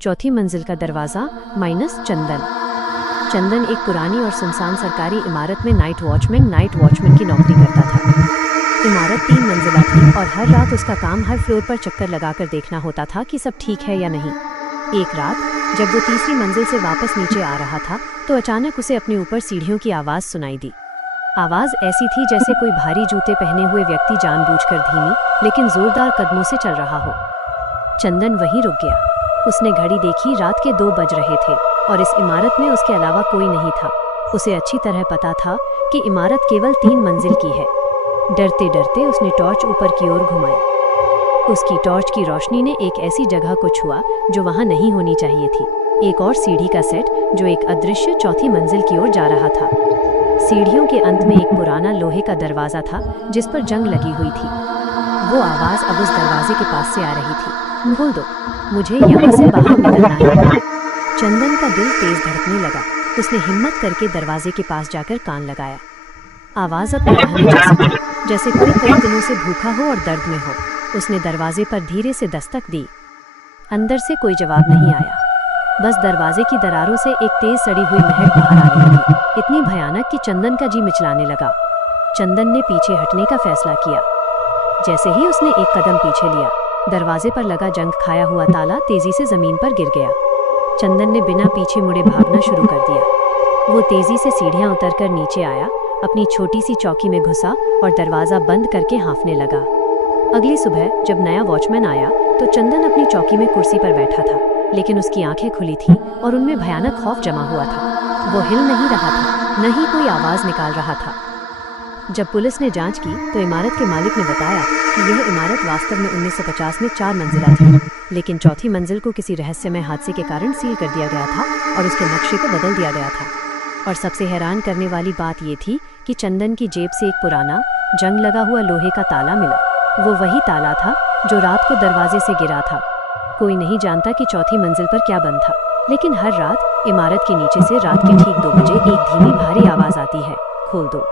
चौथी मंजिल का दरवाज़ा माइनस चंदन। चंदन एक पुरानी और सुनसान सरकारी इमारत में नाइट वॉचमैन की नौकरी करता था। इमारत 3 मंजिला थी और हर रात उसका काम हर फ्लोर पर चक्कर लगाकर देखना होता था कि सब ठीक है या नहीं। एक रात जब वो तीसरी मंजिल से वापस नीचे आ रहा था तो अचानक उसे अपने ऊपर सीढ़ियों की आवाज़ सुनाई दी। आवाज़ ऐसी थी जैसे कोई भारी जूते पहने हुए व्यक्ति जानबूझकर धीमी लेकिन जोरदार कदमों से चल रहा हो। चंदन वहीं रुक गया। उसने घड़ी देखी, रात के 2 बज रहे थे और इस इमारत में उसके अलावा कोई नहीं था। उसे अच्छी तरह पता था कि इमारत केवल 3 मंजिल की है। डरते डरते उसने टॉर्च ऊपर की ओर घुमाई। उसकी टॉर्च की रोशनी ने एक ऐसी जगह को छुआ जो वहां नहीं होनी चाहिए थी। एक और सीढ़ी का सेट जो एक अदृश्य चौथी मंजिल की ओर जा रहा था। सीढ़ियों के अंत में एक पुराना लोहे का दरवाज़ा था जिस पर जंग लगी हुई थी। वो आवाज़ अब उस दरवाजे के पास से आ रही थी, खोल दो, मुझे यहाँ से बाहर निकलना है। चंदन का दिल तेज धड़कने लगा। उसने हिम्मत करके दरवाजे के पास जाकर कान लगाया। आवाज़ अब कहने जैसे कोई कई दिनों से भूखा हो और दर्द में हो। उसने दरवाजे पर धीरे से दस्तक दी। अंदर से कोई जवाब नहीं आया। बस दरवाजे की दरारों से एक तेज सड़ी हुई महक बाहर आने लगी, इतनी भयानक कि चंदन का जी मिचलाने लगा। चंदन ने पीछे हटने का फैसला किया। जैसे ही उसने एक कदम पीछे लिया, दरवाजे पर लगा जंग खाया हुआ ताला तेजी से जमीन पर गिर गया। चंदन ने बिना पीछे मुड़े भागना शुरू कर दिया। वो तेजी से सीढ़ियां उतरकर नीचे आया, अपनी छोटी सी चौकी में घुसा और दरवाज़ा बंद करके हांफने लगा। अगली सुबह जब नया वॉचमैन आया तो चंदन अपनी चौकी में कुर्सी पर बैठा था, लेकिन उसकी आंखें खुली थीं और उनमें भयानक खौफ जमा हुआ था। वो हिल नहीं रहा था, न ही कोई आवाज़ निकाल रहा था। जब पुलिस ने जांच की तो इमारत के मालिक ने बताया कि यह इमारत वास्तव में 1950 में 4 मंजिला थी, लेकिन चौथी मंजिल को किसी रहस्यमय हादसे के कारण सील कर दिया गया था और उसके नक्शे को बदल दिया गया था। और सबसे हैरान करने वाली बात यह थी कि चंदन की जेब से एक पुराना जंग लगा हुआ लोहे का ताला मिला। वो वही ताला था जो रात को दरवाजे से गिरा था। कोई नहीं जानता कि चौथी मंजिल पर क्या बंद था, लेकिन हर रात इमारत के नीचे से रात के ठीक 2 बजे एक धीमी भारी आवाज़ आती है, खोल दो,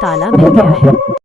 ताला मिल गया है।